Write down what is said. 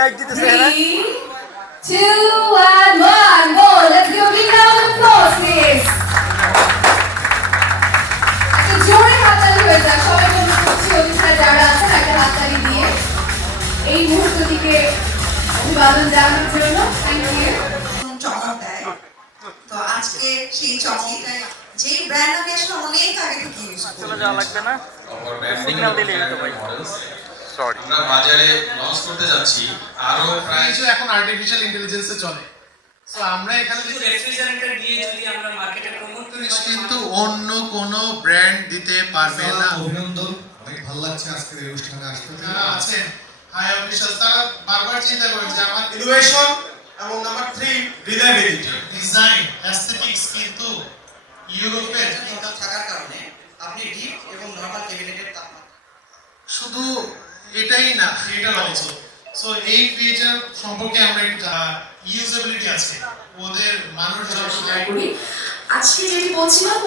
Like দিতেছে এরা 3, 2, and 1, go! Let's give a big round of applause, please. একটা জোরে হাততালি হয়ে যাক, সবাই অনুরোধ করছি অতিথিরা যারা আছেন একটা হাততালি দিয়ে এই মুহূর্তটিকে অভিবাদন জানানোর জন্য। Thank you. চমক দেয়। তো আজকে সেই চমকটাই যে ব্র্যান্ড আমি আসলে অনেক আগে থেকে ইউজ করি। চলে যাওয়া লাগবে না, সিগন্যাল দিলে তো ভাই সরি। আমরা বাজারে লঞ্চ করতে যাচ্ছি আরো প্রায় এখন আর্টিফিশিয়াল ইন্টেলিজেন্সে চলে। সো আমরা এখানে শুধু রেফ্রিজারেটর দিয়ে যদি আমরা মার্কেটে প্রমোট করি কিন্তু অন্য কোনো ব্র্যান্ড দিতে পারবে না। অভিনন্দন, অনেক ভালো লাগছে আজকের এই অনুষ্ঠানে আসতে পেরে। যারা আছেন হাই অফিসার তারা বারবার চিন্তা করেন যে আমার ইনোভেশন এবং নাম্বার 3 রিলায়েবিলিটি, ডিজাইন, অ্যাস্থেটিক্স কিন্তু ইউরোপের এটা থাকার কারণে আপনি ডিপ এবং নরমাল ক্যাবিনেটের তাপমাত্রা শুধু এটাই না, এটা অলসো। সো এই ফিচার সম্পর্কে আমরা একটু ইউজেবিলিটি আছে ওদের মানুষ আজকে যেটি বলছিলাম